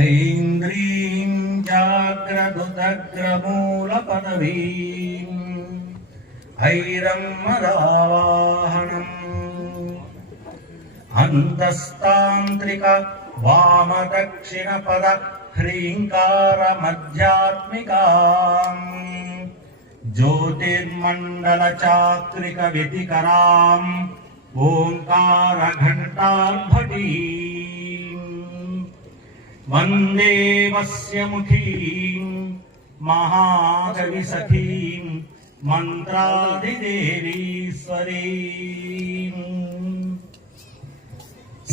ఐంద్రీం జాగ్రదుదగ్రమూలపదవీం ఐరమ్మదావాహనం అంతస్తాంత్రిక వామదక్షిణపద హ్రీంకారమధ్యాత్మికాం జ్యోతిర్మండలచాక్రిక వ్యతికరాం ఓంకారఘంటార్భటీం వందే వస్యముఖీం మహాకవిసఖీం మంత్రాదిదేవీశ్వరీం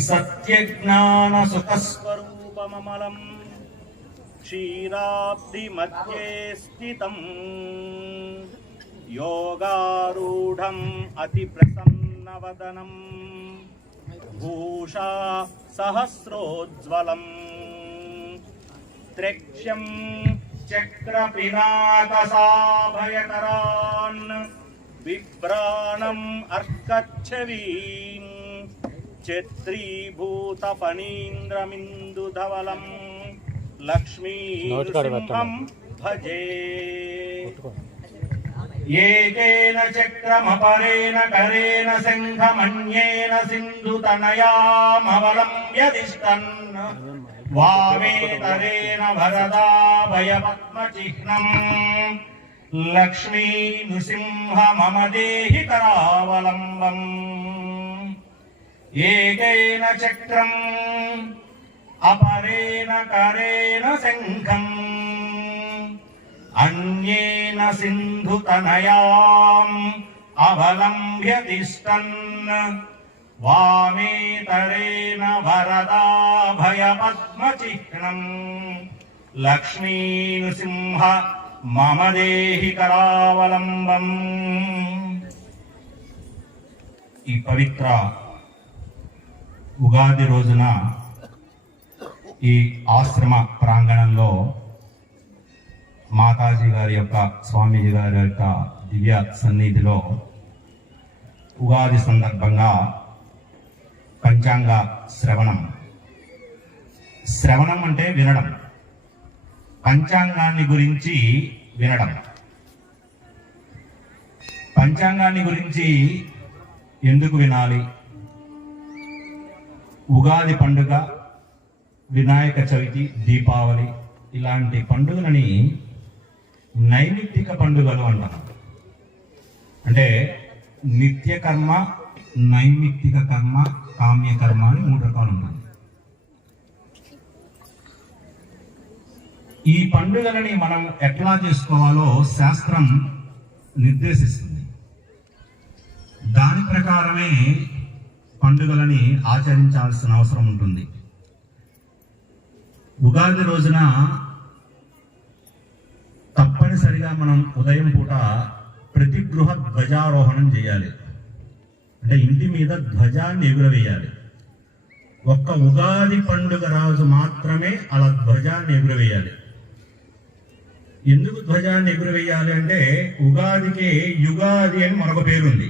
సత్యజ్ఞానసుఖస్వరూపమమలం క్షీరాబ్ధిమధ్యే స్థితం యోగారూఢం అతిప్రసన్నవదనం భూషా సహస్రోజ్వలం త్ర్యక్ష్యం చక్రపినాకసాభయకరాన్ బిభ్రాణం అర్కచ్ఛవీం ఛత్రీభూతఫణీంద్రమిందుధవలం లక్ష్మీనృసింహం భజే ఏకేన చక్రమపరేణ కరేణ శంఖమన్యేన సింధుతనయామవలంబ్యదిష్టన్ వామేతరేణ వరదాభయపద్మచిహ్నం లక్ష్మీ నృసింహ మమ దేహి కరావలంబం ఏకేన చక్రం అపరేణ కరేణ శంఖం అన్యేన సింధుతనయాం అవలంబ్య తిష్టన్ వామేతరేణ వరదాభయపద్మచిహ్నం లక్ష్మీ నృసింహ మమ దేహి కరావలంబం. ఈ పవిత్ర ఉగాది రోజున ఈ ఆశ్రమ ప్రాంగణంలో మాతాజీ గారి యొక్క స్వామీజీ గారి యొక్క దివ్య సన్నిధిలో ఉగాది సందర్భంగా పంచాంగ శ్రవణం అంటే వినడం, పంచాంగాన్ని గురించి వినడం. పంచాంగాన్ని గురించి ఎందుకు వినాలి? ఉగాది పండుగ, వినాయక చవితి, దీపావళి ఇలాంటి పండుగలని నైమిత్తిక పండుగలు అంటారు. అంటే నిత్య కర్మ, నైమిత్తిక కర్మ, కామ్య కర్మ అని 3 రకాలు ఉన్నాయి. ఈ పండుగలని మనం ఎట్లా చేసుకోవాలో శాస్త్రం నిర్దేశిస్తుంది. దాని ప్రకారమే పండుగలని ఆచరించాల్సిన అవసరం ఉంటుంది. ఉగాది రోజున తప్పనిసరిగా మనం ఉదయం పూట ప్రతి గృహ ధ్వజారోహణం చేయాలి. అంటే ఇంటి మీద ధ్వజాన్ని ఎగురవేయాలి. ఒక్క ఉగాది పండుగ రోజు మాత్రమే అలా ధ్వజాన్ని ఎగురవేయాలి. ఎందుకు ధ్వజాన్ని ఎగురవేయాలి అంటే ఉగాదికి యుగాది అని మరొక పేరుంది.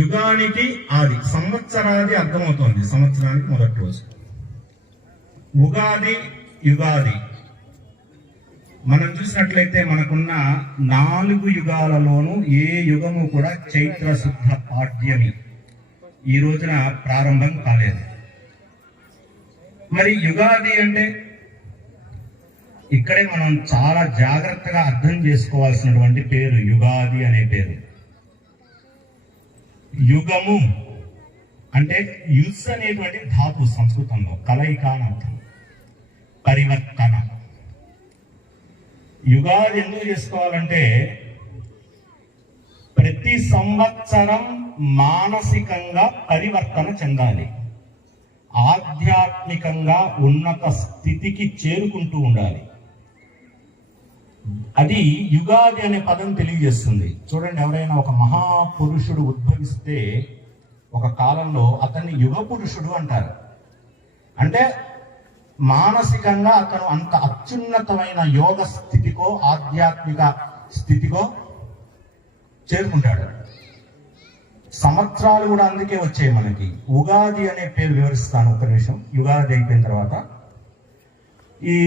యుగానికి ఆది, సంవత్సరాది అర్థమవుతోంది. సంవత్సరానికి మొదటి రోజు ఉగాది, యుగాది. మనం చూసినట్లయితే మనకున్న 4 యుగాలలోనూ ఏ యుగము కూడా చైత్ర శుద్ధ పాడ్యమి ఈ రోజున ప్రారంభం కాలేదు. మరి యుగాది అంటే ఇక్కడే మనం చాలా జాగ్రత్తగా అర్థం చేసుకోవాల్సినటువంటి పేరు యుగాది అనే పేరు. యుగము అంటే యుస్ అనేటువంటి ధాతు సంస్కృతంలో కలయిక అని అర్థం, పరివర్తన. యుగాది ఎందుకు చేసుకోవాలంటే ప్రతి సంవత్సరం మానసికంగా పరివర్తన చెందాలి, ఆధ్యాత్మికంగా ఉన్నత స్థితికి చేరుకుంటూ ఉండాలి. అది యుగాది అనే పదం తెలియజేస్తుంది. చూడండి, ఎవరైనా ఒక మహాపురుషుడు ఉద్భవిస్తే ఒక కాలంలో అతన్ని యుగ పురుషుడు అంటారు. అంటే మానసికంగా అతను అంత అత్యున్నతమైన యోగ స్థితికో ఆధ్యాత్మిక స్థితికో చేరుకుంటాడు. సంవత్సరాలు కూడా అందుకే వచ్చాయి మనకి. ఉగాది అనే పేరు వివరిస్తాను ఒక్క నిమిషం. యుగాది అయిపోయిన తర్వాత ఈ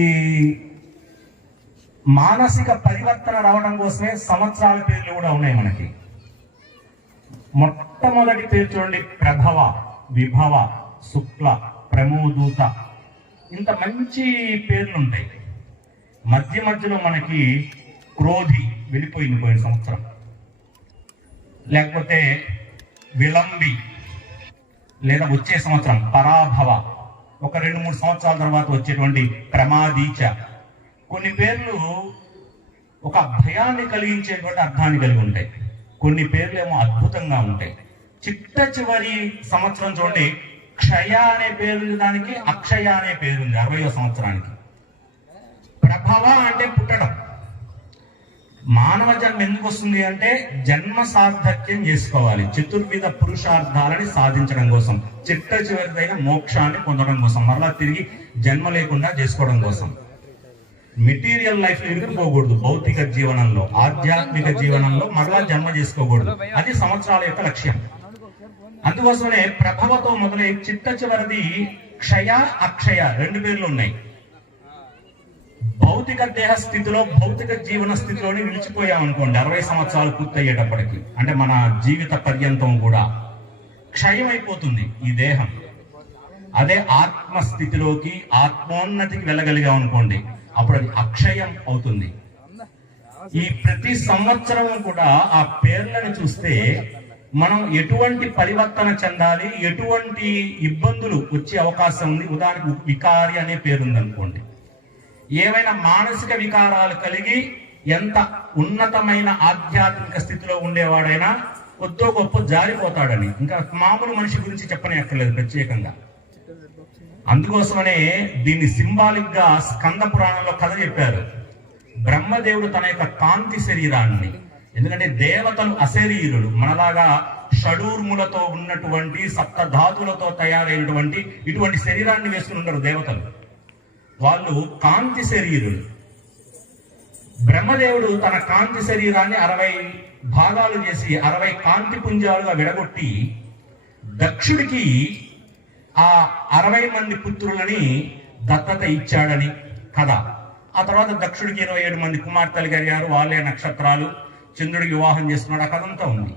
మానసిక పరివర్తన రావడం కోసమే సంవత్సరాల పేర్లు కూడా ఉన్నాయి మనకి. మొట్టమొదటి పేరు చూడండి, ప్రభవ, విభవ, శుక్ల, ప్రమోదూత. ఇంత మంచి పేర్లు ఉంటాయి. మధ్య మధ్యలో మనకి క్రోధి వెళ్ళిపోయింది పోయిన సంవత్సరం, లేకపోతే విలంబి, లేదా వచ్చే సంవత్సరం పరాభవ, ఒక 2-3 సంవత్సరాల తర్వాత వచ్చేటువంటి ప్రమాదీచ. కొన్ని పేర్లు ఒక భయాన్ని కలిగించేటువంటి అర్థాన్ని కలిగి ఉంటాయి, కొన్ని పేర్లు ఏమో అద్భుతంగా ఉంటాయి. చిట్ట చివరి సంవత్సరం చూడండి, క్షయ అనే పేరు, దానికి అక్షయ అనే పేరుంది 60వ సంవత్సరానికి. ప్రభవ అంటే పుట్టడం. మానవ జన్మ ఎందుకు వస్తుంది అంటే జన్మ సార్థక్యం చేసుకోవాలి, చతుర్విధ పురుషార్థాలని సాధించడం కోసం, చిట్ట చివరిదైన మోక్షాన్ని పొందడం కోసం, మరలా తిరిగి జన్మ లేకుండా చేసుకోవడం కోసం. మెటీరియల్ లైఫ్ లో ఇరుక్కుపోకూడదు, భౌతిక జీవనంలో, ఆధ్యాత్మిక జీవనంలో మరలా జన్మ చేసుకోకూడదు. అది సంవత్సరాల యొక్క లక్ష్యం. అందుకోసమే ప్రభవతో మొదలై చిట్ట చివరిది క్షయ, అక్షయ 2 పేర్లు ఉన్నాయి. భౌతిక దేహ స్థితిలో, భౌతిక జీవన స్థితిలోనే నిలిచిపోయాం అనుకోండి, 60 సంవత్సరాలు పూర్తయ్యేటప్పటికి, అంటే మన జీవిత పర్యంతం కూడా క్షయం అయిపోతుంది ఈ దేహం. అదే ఆత్మస్థితిలోకి, ఆత్మోన్నతికి వెళ్ళగలిగాం అనుకోండి, అప్పుడు అది అక్షయం అవుతుంది. ఈ ప్రతి సంవత్సరం కూడా ఆ పేర్లను చూస్తే మనం ఎటువంటి పరివర్తన చెందాలి, ఎటువంటి ఇబ్బందులు వచ్చే అవకాశం ఉంది. ఉదాహరణకు వికారి అనే పేరుంది అనుకోండి, ఏవైనా మానసిక వికారాలు కలిగి ఎంత ఉన్నతమైన ఆధ్యాత్మిక స్థితిలో ఉండేవాడైనా కొద్దో గొప్ప జారిపోతాడని, ఇంకా మామూలు మనిషి గురించి చెప్పనే అక్కర్లేదు ప్రత్యేకంగా. అందుకోసమనే దీన్ని సింబాలిక్ గా స్కంద పురాణంలో కథ చెప్పారు. బ్రహ్మదేవుడు తన యొక్క కాంతి శరీరాన్ని, ఎందుకంటే దేవతలు అశరీరులు, మనలాగా షడూర్ములతో ఉన్నటువంటి సప్తధాతులతో తయారైనటువంటి ఇటువంటి శరీరాన్ని వేసుకుని ఉండరు దేవతలు, వాళ్ళు కాంతి శరీరులు. బ్రహ్మదేవుడు తన కాంతి శరీరాన్ని 60 భాగాలు చేసి 60 కాంతి పుంజాలుగా విడగొట్టి దక్షుడికి ఆ 60 మంది పుత్రులని దత్తత ఇచ్చాడని కథ. ఆ తర్వాత దక్షుడికి 27 మంది కుమార్తెలు కలిగారు, వాళ్ళే నక్షత్రాలు, చంద్రుడికి వివాహం చేసుకున్నాడు. ఆ కథ అంతా ఉంది.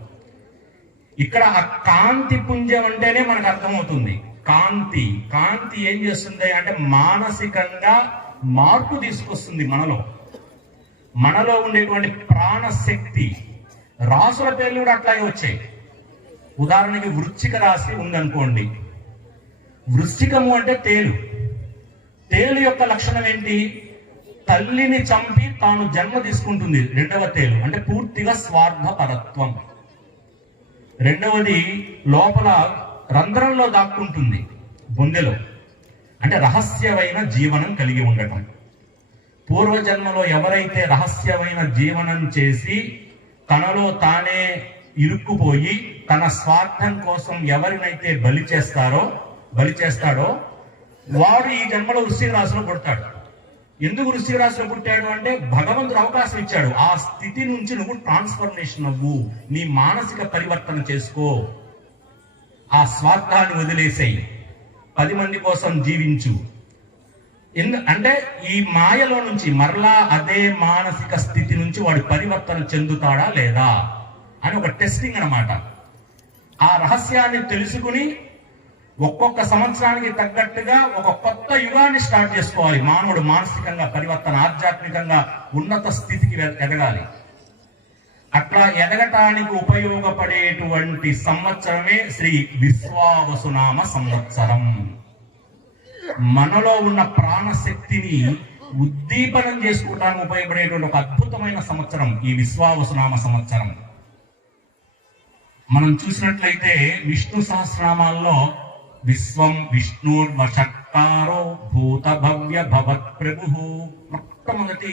ఇక్కడ ఆ కాంతి పుంజం అంటేనే మనకు అర్థమవుతుంది. కాంతి, కాంతి ఏం చేస్తుంది అంటే మానసికంగా మార్పు తీసుకొస్తుంది మనలో ఉండేటువంటి ప్రాణశక్తి. రాసుల పేర్లు కూడా అట్లాగే వచ్చాయి. ఉదాహరణకి వృశ్చిక రాశి ఉందనుకోండి, వృశ్చికము అంటే తేలు. తేలు యొక్క లక్షణం ఏంటి? తల్లిని చంపి తాను జన్మ తీసుకుంటుంది. 2వ తేలు అంటే పూర్తిగా స్వార్థపరత్వం. 2వది లోపల రంధ్రంలో దాక్కుంటుంది, బొందెలో, అంటే రహస్యమైన జీవనం కలిగి ఉండటం. పూర్వజన్మలో ఎవరైతే రహస్యమైన జీవనం చేసి తనలో తానే ఇరుక్కుపోయి తన స్వార్థం కోసం ఎవరినైతే బలి చేస్తాడో వాడు ఈ జన్మలో వృశ్చిక రాశిలో పుడతాడు. ఎందుకు వృశ్చిక రాశిలో పుట్టాడు అంటే భగవంతుడు అవకాశం ఇచ్చాడు. ఆ స్థితి నుంచి నువ్వు ట్రాన్స్ఫర్మేషన్ అవ్వు, నీ మానసిక పరివర్తన చేసుకో, ఆ స్వార్థాన్ని వదిలేసేయి, 10 మంది కోసం జీవించు. అంటే ఈ మాయలో నుంచి మరలా అదే మానసిక స్థితి నుంచి వాడు పరివర్తన చెందుతాడా లేదా అని ఒక టెస్టింగ్ అన్నమాట. ఆ రహస్యాన్ని తెలుసుకుని ఒక్కొక్క సంవత్సరానికి తగ్గట్టుగా ఒక కొత్త యుగాన్ని స్టార్ట్ చేసుకోవాలి. మానవుడు మానసికంగా పరివర్తన, ఆధ్యాత్మికంగా ఉన్నత స్థితికి ఎదగాలి. అట్లా ఎదగటానికి ఉపయోగపడేటువంటి సంవత్సరమే శ్రీ విశ్వావసునామ సంవత్సరం. మనలో ఉన్న ప్రాణశక్తిని ఉద్దీపనం చేసుకోవడానికి ఉపయోగపడేటువంటి ఒక అద్భుతమైన సంవత్సరం ఈ విశ్వావసునామ సంవత్సరం. మనం చూసినట్లయితే విష్ణు సహస్రనామాల్లో విశ్వం విష్ణుర్వషట్కారో భూత భవ్య భవత్ ప్రభు, మొట్టమొదటి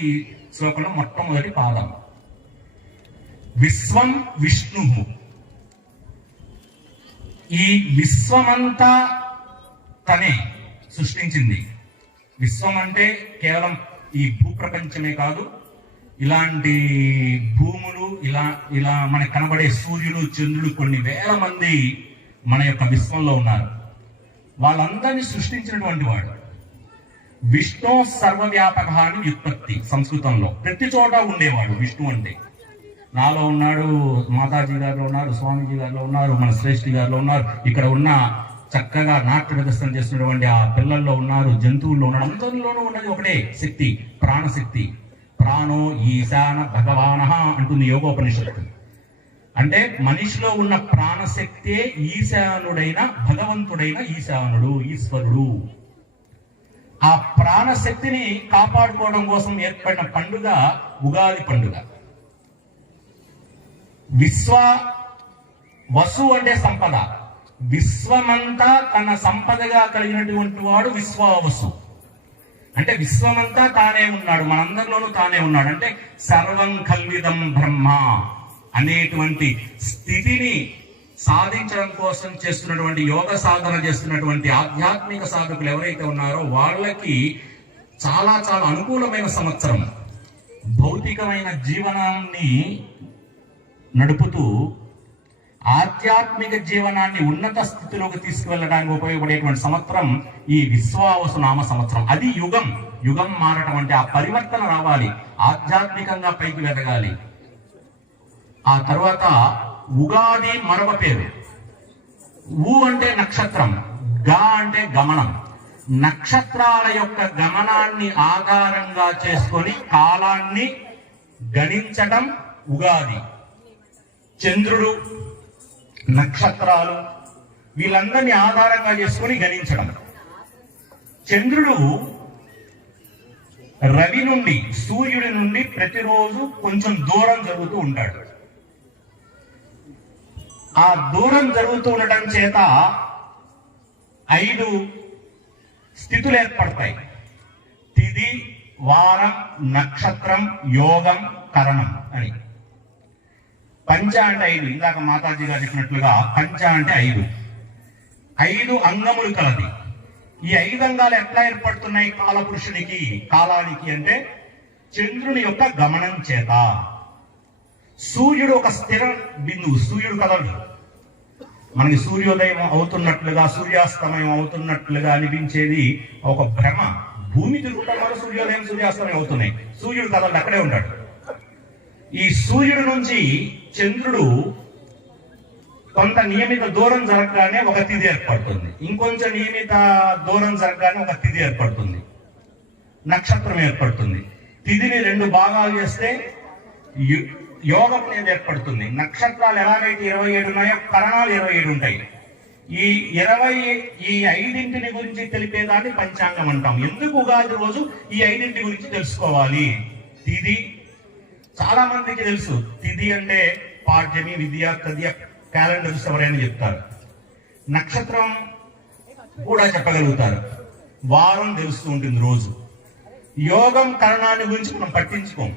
శ్లోకంలో మొట్టమొదటి పాదం విశ్వం విష్ణు. ఈ విశ్వమంతా తనే సృష్టించింది. విశ్వం అంటే కేవలం ఈ భూప్రపంచమే కాదు, ఇలాంటి భూములు, ఇలా ఇలా మనకు కనబడే సూర్యుడు, చంద్రుడు, కొన్ని వేల మంది మన యొక్క విశ్వంలో ఉన్నారు. వాళ్ళందరినీ సృష్టించినటువంటి వాడు. విష్ణు సర్వవ్యాపక అని వ్యుత్పత్తి సంస్కృతంలో. ప్రతి చోట ఉండేవాడు విష్ణు అంటే. నాలో ఉన్నాడు, మాతాజీ గారిలో ఉన్నారు, స్వామీజీ గారిలో ఉన్నారు, మన శ్రేష్ఠి గారిలో ఉన్నారు, ఇక్కడ ఉన్న చక్కగా నాట్య ప్రదర్శన చేస్తున్నటువంటి ఆ పిల్లల్లో ఉన్నారు, జంతువుల్లో ఉన్నారు. అందరిలోనూ ఉన్నది ఒకటే శక్తి, ప్రాణశక్తి. ప్రాణో ఈశాన భగవాన అంటుంది యోగోపనిషత్తు. అంటే మనిషిలో ఉన్న ప్రాణశక్తే ఈశానుడైన భగవంతుడైన ఈశానుడు, ఈశ్వరుడు. ఆ ప్రాణశక్తిని కాపాడుకోవడం కోసం ఏర్పడిన పండుగ ఉగాది పండుగ. వసు అంటే సంపద. విశ్వమంతా తన సంపదగా కలిగినటువంటి వాడు విశ్వావసు. అంటే విశ్వమంతా తానే ఉన్నాడు, మనందరిలోనూ తానే ఉన్నాడు. అంటే సర్వం కల్విదం బ్రహ్మ అనేటువంటి స్థితిని సాధించడం కోసం చేస్తున్నటువంటి యోగ సాధన చేస్తున్నటువంటి ఆధ్యాత్మిక సాధకులు ఎవరైతే ఉన్నారో వాళ్ళకి చాలా చాలా అనుకూలమైన సంవత్సరం. భౌతికమైన జీవనాన్ని నడుపుతూ ఆధ్యాత్మిక జీవనాన్ని ఉన్నత స్థితిలోకి తీసుకువెళ్ళడానికి ఉపయోగపడేటువంటి సంవత్సరం ఈ విశ్వావసు నామ సంవత్సరం. అది యుగం. యుగం మారటం అంటే ఆ పరివర్తన రావాలి, ఆధ్యాత్మికంగా పైకి వెదగాలి. ఆ తర్వాత ఉగాది మరొక పేరు. ఊ అంటే నక్షత్రం, గా అంటే గమనం. నక్షత్రాల యొక్క గమనాన్ని ఆధారంగా చేసుకొని కాలాన్ని గణించడం ఉగాది. చంద్రుడు, నక్షత్రాలు వీళ్ళందరినీ ఆధారంగా చేసుకొని గణించడం. చంద్రుడు రవి నుండి, సూర్యుడి నుండి ప్రతిరోజు కొంచెం దూరం జరుగుతూ ఉంటాడు. ఆ దూరం జరుగుతూ ఉండటం చేత 5 స్థితులు ఏర్పడతాయి. తిథి, వారం, నక్షత్రం, యోగం, కరణం అని. పంచ అంటే 5. ఇందాక మాతాజీ గారు చెప్పినట్లుగా పంచ అంటే 5. 5 అంగములు కలది. ఈ 5 అంగాలు ఎట్లా ఏర్పడుతున్నాయి కాలపురుషునికి, కాలానికి అంటే చంద్రుని యొక్క గమనం చేత. సూర్యుడు ఒక స్థిర బిందువు, సూర్యుడు కదలడు. మనకి సూర్యోదయం అవుతున్నట్లుగా, సూర్యాస్తమయం అవుతున్నట్లుగా అనిపించేది ఒక భ్రమ. భూమి తిరుగుతాం వల్ల సూర్యోదయం సూర్యాస్తమయం అవుతున్నాయి, సూర్యుడు కదలడు, అక్కడే ఉంటాడు. ఈ సూర్యుడు నుంచి చంద్రుడు కొంత నియమిత దూరం జరగగానే ఒక తిథి ఏర్పడుతుంది, ఇంకొంచెం నియమిత దూరం జరగగానే ఒక తిథి ఏర్పడుతుంది, నక్షత్రం ఏర్పడుతుంది. తిథిని 2 భాగాలు చేస్తే యోగం అనేది ఏర్పడుతుంది. నక్షత్రాలు ఎలాగైతే 27 ఉన్నాయో కరణాలు 27 ఉంటాయి. ఈ 5 గురించి తెలిపేదాన్ని పంచాంగం అంటాం. ఎందుకు ఉగాది రోజు ఈ 5 గురించి తెలుసుకోవాలి? తిథి చాలా మందికి తెలుసు. తిథి అంటే పాడ్యమి, విద్య, తదియ, క్యాలెండర్స్ ఎవరైనా చెప్తారు. నక్షత్రం కూడా చెప్పగలుగుతారు. వారం తెలుస్తూ ఉంటుంది రోజు. యోగం, కరణాన్ని గురించి మనం పట్టించుకోం.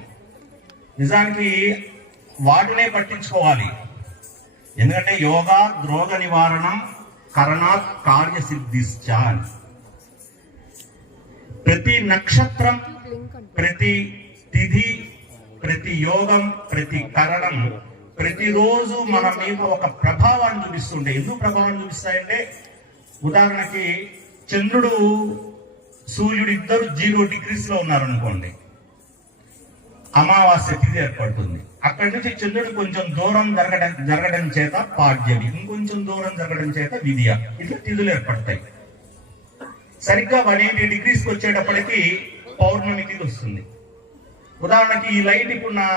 నిజానికి వాటినే పట్టించుకోవాలి. ఎందుకంటే యోగా ద్రోగ నివారణం, కరణాత్ కార్యసిద్ధిశ్చ. ప్రతి నక్షత్రం, ప్రతి తిథి, ప్రతి యోగం, ప్రతి కరణం ప్రతిరోజు మన మీద ఒక ప్రభావాన్ని చూపిస్తుంటాయి. ఎందుకు ప్రభావం చూపిస్తాయంటే, ఉదాహరణకి చంద్రుడు, సూర్యుడు ఇద్దరు 0 degrees లో ఉన్నారనుకోండి, అమావాస్య తిథి ఏర్పడుతుంది. అక్కడి నుంచి చంద్రుడు కొంచెం దూరం జరగడం చేత పాడ్యమి, ఇంకొంచెం దూరం జరగడం చేత విద్య, ఇట్లా తిథులు ఏర్పడతాయి. సరిగ్గా 180 degrees వచ్చేటప్పటికి పౌర్ణమి తిథి వస్తుంది. ఉదాహరణకి ఈ లైట్ ఇప్పుడు నా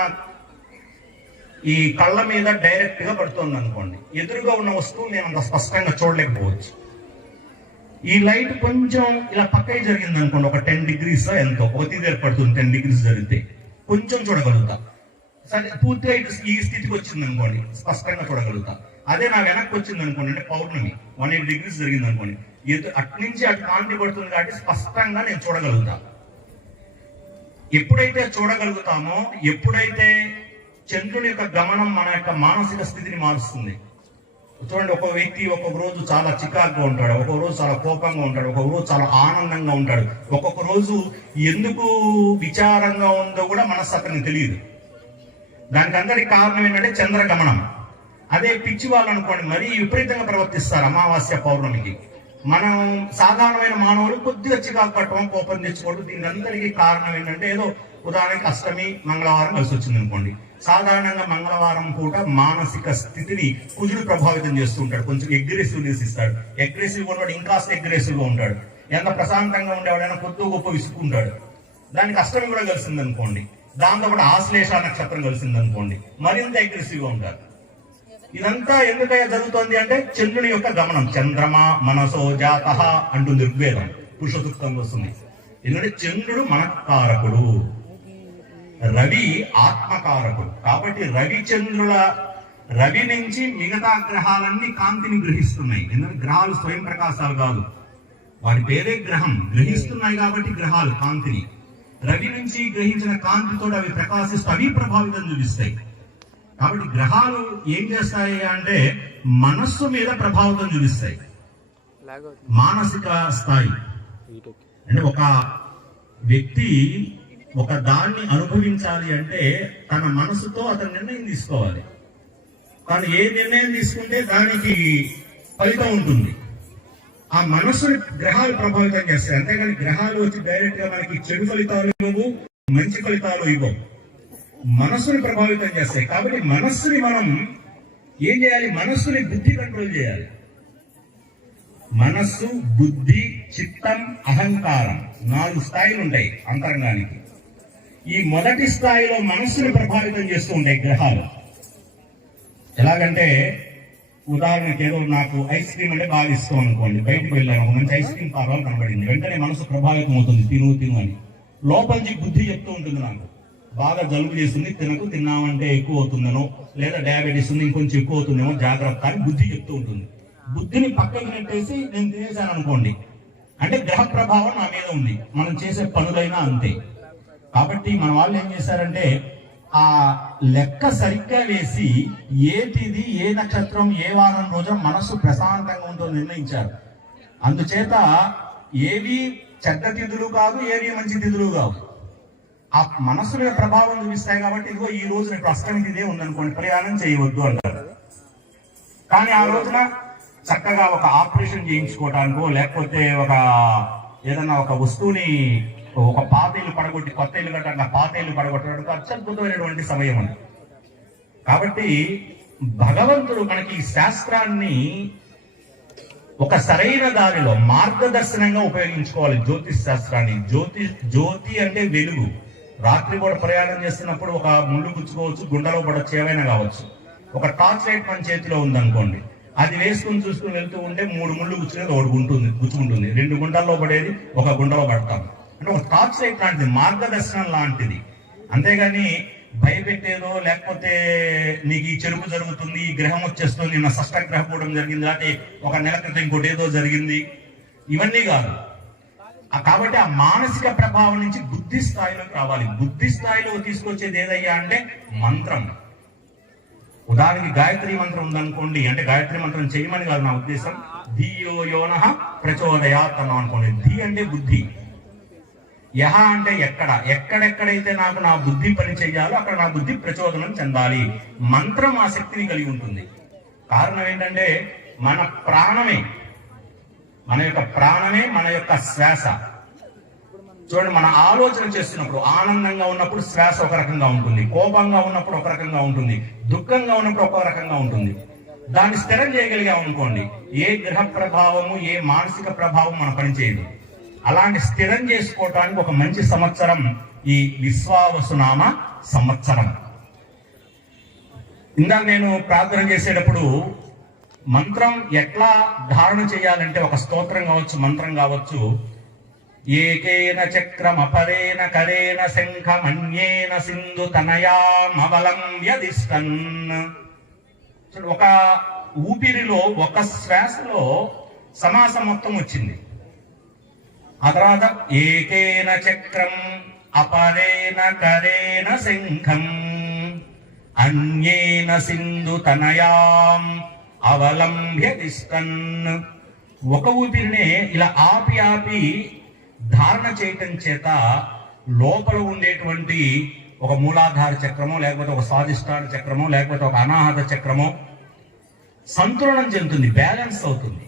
ఈ కళ్ళ మీద డైరెక్ట్ గా పడుతుంది అనుకోండి, ఎదురుగా ఉన్న వస్తువు నేను అంత స్పష్టంగా చూడలేకపోవచ్చు. ఈ లైట్ కొంచెం ఇలా పక్కకి జరిగింది అనుకోండి, ఒక 10 degrees ఎంతో ఒక తిథి ఏర్పడుతుంది. 10 degrees జరిగితే కొంచెం చూడగలుగుతా. సరే, పూర్తిగా ఈ స్థితికి వచ్చింది అనుకోండి, స్పష్టంగా చూడగలుగుతా. అదే నా వెనక్కి వచ్చింది అనుకోండి, అంటే పౌర్ణమి 180 degrees జరిగింది అనుకోండి, అటు నుంచి అటు కాంతి పడుతుంది కాబట్టి స్పష్టంగా నేను చూడగలుగుతా. ఎప్పుడైతే చూడగలుగుతామో, ఎప్పుడైతే చంద్రుని యొక్క గమనం మన యొక్క మానసిక స్థితిని మారుస్తుంది. చూడండి, ఒక వ్యక్తి ఒక్కొక్క రోజు చాలా చికాకుగా ఉంటాడు, ఒక్కొక్క రోజు చాలా కోపంగా ఉంటాడు, ఒక్కొక్క రోజు చాలా ఆనందంగా ఉంటాడు, ఒక్కొక్క రోజు ఎందుకు విచారంగా ఉందో కూడా మనస్సు అతనికి తెలియదు. దానికి అందరికి కారణం ఏంటంటే చంద్రగమనం. అదే పిచ్చి వాళ్ళు అనుకోండి, మరీ విపరీతంగా ప్రవర్తిస్తారు అమావాస్య పౌర్ణమికి. మనం సాధారణమైన మానవులు కొద్దిగా చికాకు పట్టడం, కోపం తెచ్చుకోవడం, దీని అందరికీ కారణం ఏంటంటే ఏదో ఉదాహరణకి అష్టమి మంగళవారం కలిసి వచ్చింది అనుకోండి. సాధారణంగా మంగళవారం పూట మానసిక స్థితిని కుజుడు ప్రభావితం చేస్తూ ఉంటాడు, కొంచెం అగ్రెసివ్నెస్ ఇస్తాడు. అగ్రెసివ్గా ఉన్నవాడు ఇంకాస్త అగ్రెసివ్గా ఉంటాడు. ఎంత ప్రశాంతంగా ఉండేవాడైనా కొద్దిగా గొప్ప విసుక్కుంటాడు. దానికి అష్టమి కూడా కలిసింది అనుకోండి, దాంతో కూడా ఆశ్లేష నక్షత్రం కలిసింది అనుకోండి, మరింత అగ్రెసివ్గా ఉంటారు. ఇదంతా ఎందుకయ్యా జరుగుతోంది అంటే చంద్రుని యొక్క గమనం. చంద్రమా మనసో జాత అంటుంది ఋగ్వేదం, పురుష సూక్తంలో వస్తుంది. ఎందుకంటే చంద్రుడు మనకారకుడు, రవి ఆత్మకారకుడు. కాబట్టి రవి నుంచి మిగతా గ్రహాలన్నీ కాంతిని గ్రహిస్తున్నాయి. ఎందుకంటే గ్రహాలు స్వయం ప్రకాశాలు కాదు, వాటి పేరే గ్రహం. గ్రహిస్తున్నాయి కాబట్టి గ్రహాలు కాంతిని. రవి నుంచి గ్రహించిన కాంతితో అవి ప్రకాశిస్తూ అవి ప్రభావితం చూపిస్తాయి. కాబట్టి గ్రహాలు ఏం చేస్తాయి అంటే మనస్సు మీద ప్రభావితం చూపిస్తాయి. మానసిక స్థాయి అంటే ఒక వ్యక్తి ఒక దాన్ని అనుభవించాలి అంటే తన మనసుతో అతను నిర్ణయం తీసుకోవాలి. తాను ఏ నిర్ణయం తీసుకుంటే దానికి ఫలితం ఉంటుంది. ఆ మనస్సుని గ్రహాలు ప్రభావితం చేస్తాయి. అంతేగాని గ్రహాలు వచ్చి డైరెక్ట్ గా మనకి చెడు ఫలితాలు ఇవ్వవు, మంచి ఫలితాలు ఇవ్వవు. మనస్సుని ప్రభావితం చేస్తాయి. కాబట్టి మనస్సుని మనం ఏం చేయాలి? మనస్సుని బుద్ధి కంట్రోల్ చేయాలి. మనస్సు, బుద్ధి, చిత్తం, అహంకారం 4 స్థాయిలు ఉంటాయి అంతరంగానికి. ఈ మొదటి స్థాయిలో మనస్సుని ప్రభావితం చేస్తూ ఉంటాయి గ్రహాలు. ఎలాగంటే ఉదాహరణకి ఏదో నాకు ఐస్ క్రీమ్ అంటే బాగా ఇష్టం అనుకోండి, బయటకు వెళ్ళాను, ఒక మంచి ఐస్ క్రీమ్ పార్లర్ కనబడింది, వెంటనే మనసు ప్రభావితం అవుతుంది, తిను అని. లోపలికి బుద్ధి చెప్తూ ఉంటుంది, నాకు బాగా జలుబు చేస్తుంది, తిన్నామంటే ఎక్కువ అవుతుందనో, లేదా డయాబెటీస్ ఉంది ఇంకొంచెం ఎక్కువ అవుతుందేమో, జాగ్రత్త అని బుద్ధి చెప్తూ ఉంటుంది. బుద్ధిని పక్కకి నెట్టేసి నేను తినేసాను అనుకోండి, అంటే గ్రహ ప్రభావం నా మీద ఉంది. మనం చేసే పనులైనా అంతే. కాబట్టి మన వాళ్ళు ఏం చేశారంటే ఆ లెక్క సరిగ్గా వేసి ఏ తిథి, ఏ నక్షత్రం, ఏ వారం రోజున మనస్సు ప్రశాంతంగా ఉంటుందో నిర్ణయించారు. అందుచేత ఏవి చెడ్డ తిథులు కాదు, ఏవి మంచి తిథులు కావు. ఆ మనస్సు మీద ప్రభావం చూపిస్తాయి. కాబట్టి ఇదిగో ఈ రోజు నాకు అష్టమి తిథే ఉందనుకోండి, ప్రయాణం చేయవద్దు అంటారు. కానీ ఆ రోజున చక్కగా ఒక ఆపరేషన్ చేయించుకోవటానికో, లేకపోతే ఏదన్నా ఒక వస్తువుని, ఒక పాత ఇల్లు పడగొట్టి కొత్త ఇల్లు కట్టడానికి ఆ పాత ఇల్లు పడగొట్టడానికి అత్యద్భుతమైనటువంటి సమయం ఉంది. కాబట్టి భగవంతుడు మనకి ఈ శాస్త్రాన్ని ఒక సరైన దారిలో మార్గదర్శనంగా ఉపయోగించుకోవాలి. జ్యోతిష్ శాస్త్రాన్ని. జ్యోతి అంటే వెలుగు. రాత్రి కూడా ప్రయాణం చేస్తున్నప్పుడు ఒక ముళ్ళు గుచ్చుకోవచ్చు, గుండెలో పడవచ్చు, ఏమైనా కావచ్చు. ఒక టార్చ్ లైట్ మన చేతిలో ఉందనుకోండి, అది వేసుకుని చూసుకుని వెళ్తూ ఉంటే 3 ముళ్ళు గుచ్చుకునేది ఒకటి గుచ్చుకుంటుంది, 2 గుంటల్లో పడేది ఒక గుంటలో పడతాం. అంటే ఒక టార్చ్ లైట్ లాంటిది, మార్గదర్శనం లాంటిది. అంతేగాని భయపెట్టేదో, లేకపోతే నీకు ఈ చెరుపు జరుగుతుంది, ఈ గ్రహం వచ్చేస్తుంది, నిన్న షష్టగ్రహ కూడం జరిగింది, లేకపోతే ఒక నెల క్రితం ఇంకోటి ఏదో జరిగింది, ఇవన్నీ కాదు. కాబట్టి ఆ మానసిక ప్రభావం నుంచి బుద్ధి స్థాయిలోకి రావాలి. బుద్ధి స్థాయిలో తీసుకొచ్చేది ఏదయ్యా అంటే మంత్రం. ఉదాహరణకి గాయత్రి మంత్రం ఉందనుకోండి, అంటే గాయత్రి మంత్రం చేయమని కాదు నా ఉద్దేశం. ధియో యోనః ప్రచోదయాత్ అన్నాం అనుకోండి. ధి అంటే బుద్ధి, యహ అంటే ఎక్కడెక్కడైతే నాకు నా బుద్ధి పని చెయ్యాలో అక్కడ నా బుద్ధి ప్రచోదనం చెందాలి. మంత్రం ఆ శక్తిని కలిగి ఉంటుంది. కారణం ఏంటంటే మన ప్రాణమే, మన యొక్క ప్రాణమే మన యొక్క శ్వాస. చూడండి, మన ఆలోచన చేస్తున్నప్పుడు, ఆనందంగా ఉన్నప్పుడు శ్వాస ఒక రకంగా ఉంటుంది, కోపంగా ఉన్నప్పుడు ఒక రకంగా ఉంటుంది, దుఃఖంగా ఉన్నప్పుడు ఒక రకంగా ఉంటుంది. దాన్ని స్థిరం చేయగలిగాం అనుకోండి, ఏ గ్రహ ప్రభావము, ఏ మానసిక ప్రభావం మన పనిచేయదు. అలాంటి స్థిరం చేసుకోవటానికి ఒక మంచి సంవత్సరం ఈ విశ్వావసునామ సంవత్సరం. ఇందాక నేను ప్రార్థన చేసేటప్పుడు మంత్రం ఎట్లా ధారణ చేయాలంటే, ఒక స్తోత్రం కావచ్చు, మంత్రం కావచ్చు. ఏకేన చక్రం అపరేణ కరేణ శంఖమన్యేన సింధు తనయామవలంబ్యదిష్టన్. ఒక ఊపిరిలో, ఒక శ్వాసలో సమాసం మొత్తం వచ్చింది. ఆ తర్వాత ఏకేన చక్రం అపరేణ కరేణ శంఖం అన్యేన సింధు తనయాం అవలంబ్య తిష్టన్. ఒక ఊపిరినే ఇలా ఆపి ఆపి ధారణ చేయటం చేత లోపల ఉండేటువంటి ఒక మూలాధార చక్రమో, లేకపోతే ఒక స్వాదిష్టాన చక్రమో, లేకపోతే ఒక అనాహత చక్రమో సంతులనం చెందుతుంది, బ్యాలెన్స్ అవుతుంది.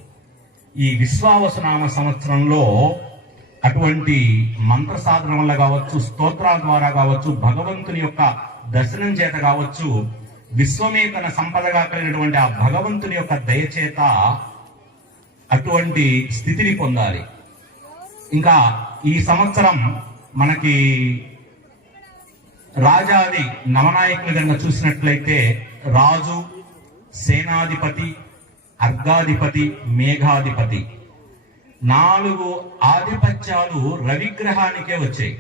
ఈ విశ్వావసునామ సంవత్సరంలో అటువంటి మంత్ర సాధన వల్ల కావచ్చు, స్తోత్రాల ద్వారా కావచ్చు, భగవంతుని యొక్క దర్శనం చేత కావచ్చు, విశ్వమే తన సంపదగా కలిగినటువంటి ఆ భగవంతుని యొక్క దయచేత అటువంటి స్థితిని పొందాలి. ఇంకా ఈ సంవత్సరం మనకి రాజాది నవనాయకులు కనుక చూసినట్లయితే రాజు, సేనాధిపతి, అర్ఘాధిపతి, మేఘాధిపతి 4 ఆధిపత్యాలు రవిగ్రహానికే వచ్చాయి.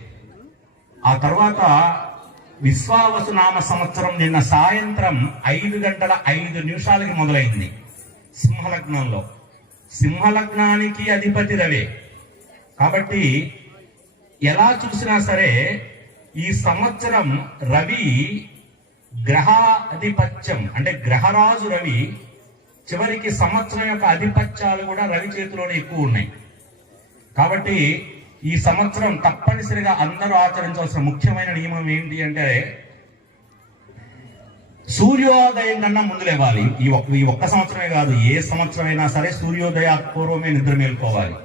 ఆ తర్వాత విశ్వావసునామ సంవత్సరం నిన్న సాయంత్రం 5:05 మొదలైంది సింహలగ్నంలో. సింహలగ్నానికి అధిపతి రవే. కాబట్టి ఎలా చూసినా సరే ఈ సంవత్సరం రవి గ్రహాధిపత్యం అంటే గ్రహరాజు రవి, చివరికి సంవత్సరం యొక్క ఆధిపత్యాలు కూడా రవి చేతిలోనే ఎక్కువ ఉన్నాయి. కాబట్టి ఈ సంవత్సరం తప్పనిసరిగా అందరూ ఆచరించవలసిన ముఖ్యమైన నియమం ఏంటి అంటే సూర్యోదయం కన్నా ముందు లేవాలి. ఈ ఒక్క సంవత్సరమే కాదు, ఏ సంవత్సరం అయినా సరే సూర్యోదయ పూర్వమే నిద్ర మేల్కోవాలి.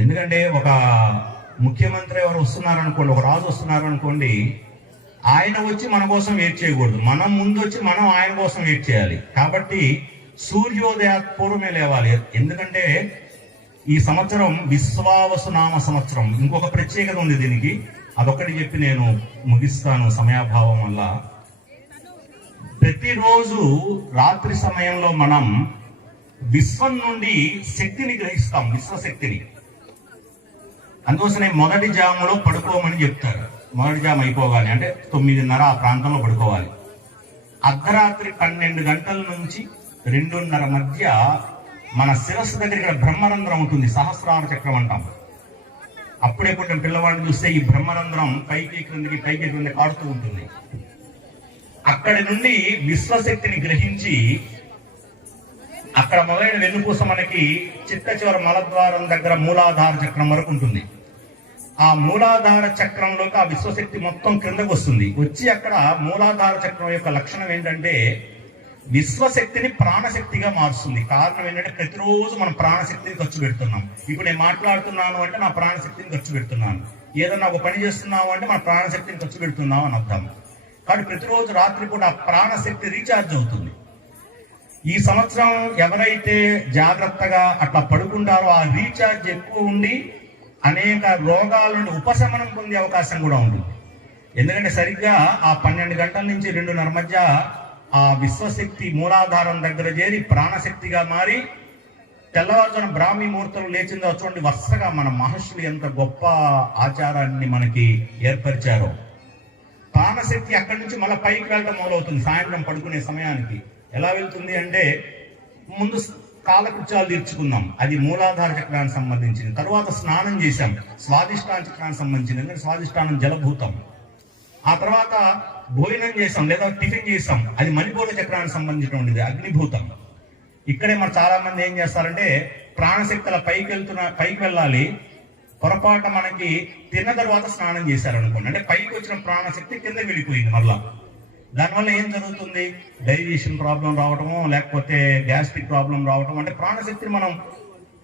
ఎందుకంటే ఒక ముఖ్యమంత్రి ఎవరు వస్తున్నారనుకోండి, ఒక రాజు వస్తున్నారనుకోండి, ఆయన వచ్చి మన కోసం వెయిట్ చేయకూడదు, మనం ముందు వచ్చి మనం ఆయన కోసం వెయిట్ చేయాలి. కాబట్టి సూర్యోదయ పూర్వమే లేవాలి. ఎందుకంటే ఈ సంవత్సరం విశ్వావసునామ సంవత్సరం. ఇంకొక ప్రత్యేకత ఉంది దీనికి, అదొక్కటి చెప్పి నేను ముగిస్తాను సమయాభావం వల్ల. ప్రతిరోజు రాత్రి సమయంలో మనం విశ్వం నుండి శక్తిని గ్రహిస్తాం, విశ్వశక్తిని. అందుకోసమే మొదటి జాములో పడుకోమని చెప్తారు. మొదటి జాము అయిపోగానే అంటే 9:30 ఆ ప్రాంతంలో పడుకోవాలి. అర్ధరాత్రి 12 గంటల నుంచి 2:30 మధ్య మన శిరస్సు దగ్గర ఇక్కడ బ్రహ్మరంధ్రం ఉంటుంది, సహస్రార చక్రం అంటాం. అప్పుడే పుట్టిన పిల్లవాడిని చూస్తే ఈ బ్రహ్మరంధ్రం పైకి క్రిందికి కాడుతూ ఉంటుంది. అక్కడి నుండి విశ్వశక్తిని గ్రహించి అక్కడ మొదలైన వెన్నుపూస మనకి చిట్ట చివరి మలద్వారం దగ్గర మూలాధార చక్రం వరకు ఉంటుంది. ఆ మూలాధార చక్రంలోకి ఆ విశ్వశక్తి మొత్తం క్రిందకు వచ్చి అక్కడ మూలాధార చక్రం యొక్క లక్షణం ఏంటంటే విశ్వశక్తిని ప్రాణశక్తిగా మారుస్తుంది. కారణం ఏంటంటే ప్రతిరోజు మనం ప్రాణశక్తిని ఖర్చు పెడుతున్నాం. ఇప్పుడు నేను మాట్లాడుతున్నాను అంటే నా ప్రాణశక్తిని ఖర్చు పెడుతున్నాను, ఏదన్నా ఒక పని చేస్తున్నావు అంటే మన ప్రాణశక్తిని ఖర్చు పెడుతున్నాం అని అర్థం. కాబట్టి ప్రతిరోజు రాత్రి కూడా ప్రాణశక్తి రీఛార్జ్ అవుతుంది. ఈ సంవత్సరం ఎవరైతే జాగ్రత్తగా అట్లా పడుకుంటారో ఆ రీఛార్జ్ ఎక్కువ ఉండి అనేక రోగాల నుండి ఉపశమనం పొందే అవకాశం కూడా ఉంటుంది. ఎందుకంటే సరిగ్గా ఆ 12 గంటల నుంచి 2:30 మధ్య ఆ విశ్వశక్తి మూలాధారం దగ్గర చేరి ప్రాణశక్తిగా మారి తెల్లవారుజామున బ్రాహ్మీ ముహూర్తం లేచిందో చూడండి, వరుసగా మన మహర్షులు ఎంత గొప్ప ఆచారాన్ని మనకి ఏర్పరిచారో. ప్రాణశక్తి అక్కడి నుంచి మళ్ళీ పైకి వెళ్ళడం మొదలవుతుంది. సాయంత్రం పడుకునే సమయానికి ఎలా వెళ్తుంది అంటే ముందు కాలకృత్యాలు తీర్చుకుందాం, అది మూలాధార చక్రానికి సంబంధించింది. తర్వాత స్నానం చేశాం, స్వాదిష్టాన చక్రానికి సంబంధించింది, ఎందుకంటే స్వాదిష్టానం జలభూతం. ఆ తర్వాత భోజనం చేసాం లేదా టిఫిన్ చేసాం, అది మణిపూర చక్రానికి సంబంధించినటువంటిది, అగ్నిభూతం. ఇక్కడే మరి చాలా మంది ఏం చేస్తారంటే ప్రాణశక్తుల పైకి వెళ్ళాలి, పొరపాటు మనకి తిన్న తర్వాత స్నానం చేశారనుకోండి, అంటే పైకి వచ్చిన ప్రాణశక్తి కింద వెళ్ళిపోయింది. మళ్ళా దానివల్ల ఏం జరుగుతుంది, డైజెషన్ ప్రాబ్లం రావటము, లేకపోతే గ్యాస్ట్రిక్ ప్రాబ్లం రావటం. అంటే ప్రాణశక్తిని మనం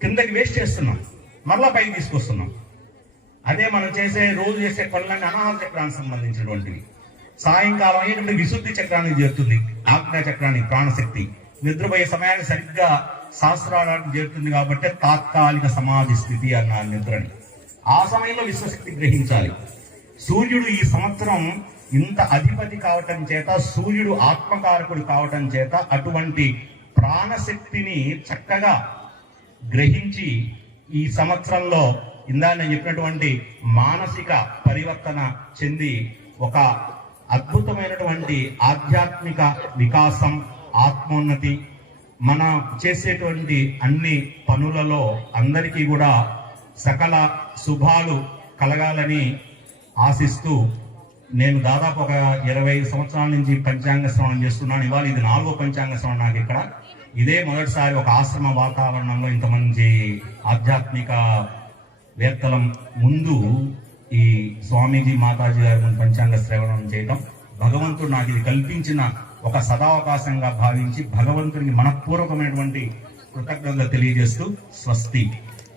కిందకి వేస్ట్ చేస్తున్నాం, మళ్ళా పైకి తీసుకొస్తున్నాం. అదే మనం రోజు చేసే పనులన్నీ అనాహత చక్రానికి సంబంధించినటువంటివి. సాయంకాలం ఏంటంటే విశుద్ధి చక్రానికి చేరుతుంది, ఆజ్ఞా చక్రానికి ప్రాణశక్తి. నిద్రపోయే సమయాన్ని సరిగ్గా సహస్రానికి చేరుతుంది. కాబట్టి తాత్కాలిక సమాధి స్థితి అన్నారు నిద్రని. ఆ సమయంలో విశ్వశక్తి గ్రహించాలి. సూర్యుడు ఈ సంవత్సరం ఇంత అధిపతి కావటం చేత, సూర్యుడు ఆత్మకారకుడు కావటం చేత అటువంటి ప్రాణశక్తిని చక్కగా గ్రహించి ఈ సంవత్సరంలో నేను చెప్పినటువంటి మానసిక పరివర్తన చెంది ఒక అద్భుతమైనటువంటి ఆధ్యాత్మిక వికాసం, ఆత్మోన్నతి, మన చేసేటువంటి అన్ని పనులలో అందరికీ కూడా సకల శుభాలు కలగాలని ఆశిస్తూ నేను దాదాపు ఒక 25 సంవత్సరాల నుంచి పంచాంగ శ్రవణం చేస్తున్నాను. ఇవాళ ఇది 4వ పంచాంగ శ్రవణం నాకు ఇక్కడ. ఇదే మొదటిసారి ఒక ఆశ్రమ వాతావరణంలో ఇంతమంది ఆధ్యాత్మిక వేత్తల ముందు ఈ స్వామీజీ మాతాజీ గారి ముందు పంచాంగ శ్రవణం చేయడం భగవంతుడు నాకు ఇది కల్పించిన ఒక సదావకాశంగా భావించి భగవంతుడికి మనపూర్వకమైనటువంటి కృతజ్ఞతలు తెలియజేస్తూ స్వస్తి.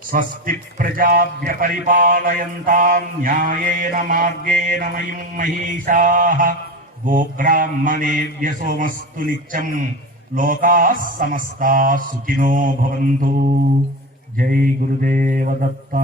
స్వస్తి ప్రజాభ్య పరిపాలయంతాం న్యాయేన మార్గేణ మహిం మహీషాః గోబ్రాహ్మణేభ్య సోమస్తు నిత్యం లోకాః సమస్తాః సుఖినో భవంతు. జై గురుదేవ దత్త.